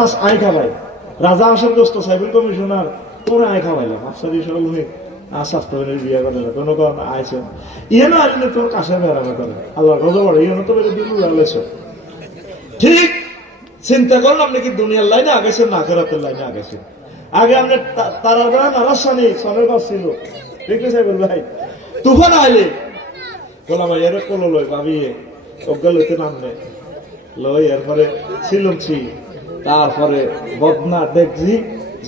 মাছ আয় খাবাই রাজা আসেন দোস্ত সাইবুল কমিশনার তোমরা আয় খাবাইলাম আফসারি সকল স্বাস্থ্যবানের বিয়ে করে কোনো কারণে আইসেন ইয়ে না আসলে তোর কাছে বেড়াবে করে আল্লাহ গজব বড় ইয়ে তো বেড়ে দিল লাগলেছে ঠিক চিন্তা করুন আপনি কি দুনিয়ার লাইনে আগেছেন না আখেরাতের লাইনে আগেছেন আগে আপনি তারার বেড়া নারাসানি সনের বাস ছিল ঠিক আছে ভাই তুফান আইলে বললাম ভাই এর কোলো লই ভাবিয়ে অজ্ঞা লইতে নামবে লই এরপরে ছিলছি তারপরে বদনা দেখছি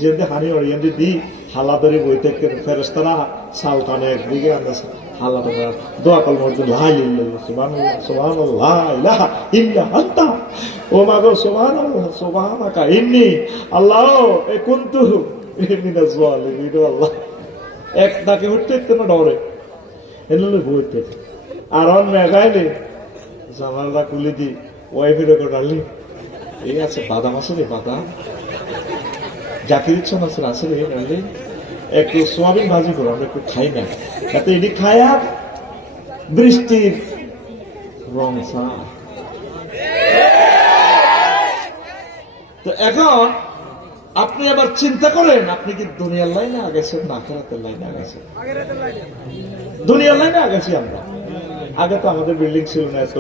যে হানি অরিয়েন্টি দি হালা ধরে বই থেকে ফেরেস্তারা সালতানে একদিকে আমরা হালা ধরে দোয়া কল মধ্যে লাই সুবহানাল্লাহ সুবহানাল্লাহ ইলাহা ইল্লা আনতা ও মাগো সুবহানাল্লাহ সুবহানাকা ইন্নী আল্লাহ এ কুনতু মিনাজ জালিমিন আল্লাহ এক ডাকে উঠতে কোনো ডরে এলে বইতে আর অন মেঘাইলে জামালটা খুলে দি ওয়াইফের ডালি এই আছে বাদাম আছে রে বাদাম জাকির ইচ্ছা আছে রে ডালি একটু সোয়াবিন ভাজি করো আমরা একটু খাই না এত এটি খায়া বৃষ্টির রং তো এখন আপনি আবার চিন্তা করেন আপনি কি দুনিয়ার লাইনে আগেছেন না আখিরাতের লাইনে আগেছেন দুনিয়ার লাইনে আগেছি আমরা আগে তো আমাদের বিল্ডিং ছিল না এত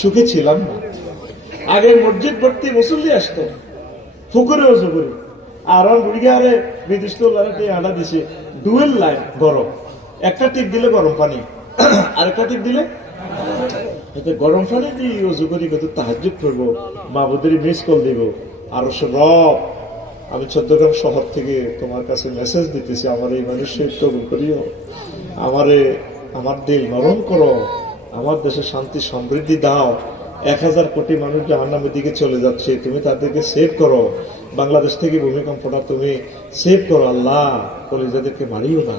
সুখে ছিলাম না আগে মসজিদ ভর্তি মুসল্লি আসতো পুকুরে ওজু করে আর বুড়িগারে বিদেশ তো আডা দিছে ডুয়েল লাইন গরম একটা টিপ দিলে গরম পানি আর একটা টিপ দিলে গরম পানি দিয়ে ওজু করি কত তাহাজ্জুদ করবো মাহবুদের মিস কল দিব আর রব আমি চট্টগ্রাম শহর থেকে তোমার কাছে মেসেজ দিতেছি আমার এই মানুষের কবুল করিও আমারে আমার দিল নরম করো আমার দেশে শান্তি সমৃদ্ধি দাও 1000 কোটি মানুষ জাহান্নামের দিকে চলে যাচ্ছে তুমি তাদেরকে সেভ করো বাংলাদেশ থেকে ভূমিকম্পটা তুমি সেভ করো আল্লাহ কলিজাদেরকে মারিও না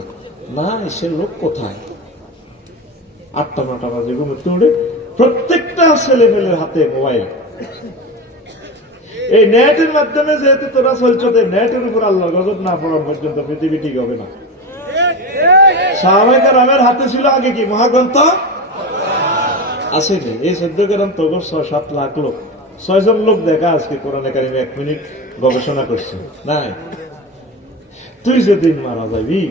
না সে লোক কোথায় 8টা 9টা বাজে ঘুমে তুলে প্রত্যেকটা ছেলে মেয়ের হাতে মোবাইল এই নেটের মাধ্যমে যেহেতু তোরা চলছে নেটের উপর আল্লাহ গজব না পড়া পর্যন্ত পৃথিবী ঠিক হবে না সাহাবায়ে কেরামের হাতে ছিল আগে কি মহাগ্রন্থ আসেনি এই 14 গ্রাম তো 6-7 লাখ লোক 6 জন লোক দেখা আজকে কোরআনে কারিমে 1 মিনিট গবেষণা করছে নাই তুই যেদিন মারা যাবি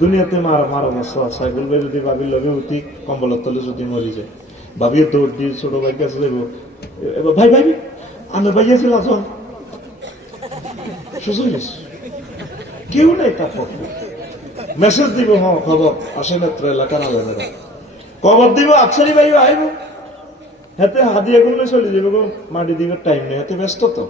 দুনিয়াতে মারা যাচ্ছে সাইকেল ভাই যদি ভাবির লগে উঠি কম্বলের তলে যদি মরি যায় ভাবিও দৌড় দিয়ে ছোট ভাই কাছে যাবো ভাই ভাই আমি ভাইয়াছিল আসন সুযোগ কেউ নাই তার পক্ষে মেসেজ দিব খবর আসেন এলাকার আলেমেরা খবর দিব আফসারি ভাই আইব হাতে হাদিয়া গুলো চলে যাবে মাটি দিবার টাইম নেই হাতে ব্যস্ত তো